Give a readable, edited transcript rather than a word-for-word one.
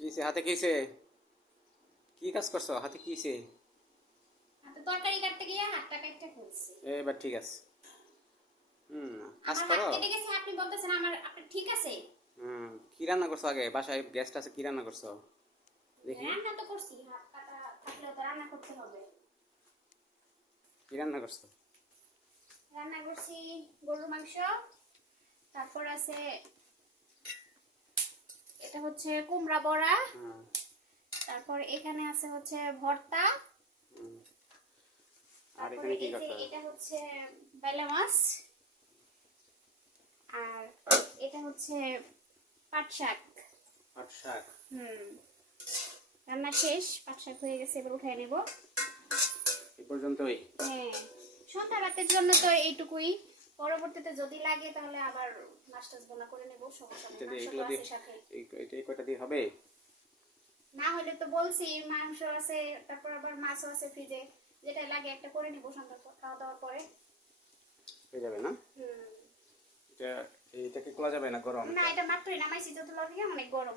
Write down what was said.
কিছে হাতে কিছে? কি কাজ করছো? হাতে কিছে? হাতে তরকারি কাটতে গিয়ে হাতটা কাটতে ফেলছি। এবার ঠিক আছে। কাজ আমার হাত করো। কেটে গেছে, আপনি বলতেছেন আপনি ঠিক আছে? কি রান্না করছো আগে? বাসায় গেস্ট আছে, কি রান্না করছো? দেখি। রান্না তো করছি, হাত কাটা থাকলেও তো রান্না করতে হবে। কি রান্না করছো? রান্না করছি গরুর মাংস, তারপর আছে এটা হচ্ছে কুমড়া বড়া, হুম, তারপর এখানে আছে হচ্ছে ভর্তা, হুম। আর তারপরে এখানে কি এই যে করছো? এটা হচ্ছে বেলে মাছ, আর এটা হচ্ছে পাট শাক। পাট শাক। হুম, রান্না শেষ, পাট শাক হয়ে গেছে, এবার উঠাই নেব। এই পর্যন্তই। হ্যাঁ, সন্ধ্যা রাতের জন্য তো এইটুকুই। পরবর্তীতে যদি লাগে তাহলে আবার মাছ টাছ বোনা করে নেব, সমস্যা নেই, এটা দিয়ে মাংস তো এগুলো দিয়ে আছে সাথে। এই কয়টা দিয়ে হবে? না হলে তো বলছি মাংস আছে, তারপর আবার মাছও আছে ফ্রিজে, যেটা লাগে একটা করে নিব সন্ধ্যা খাওয়া দাওয়ার পরে। হয়ে যাবে না? হুম, এটা এইটাকে খোলা যাবে না, গরম না এটা। এটা মাত্রই নামাইছি, যত লাগে অনেক গরম।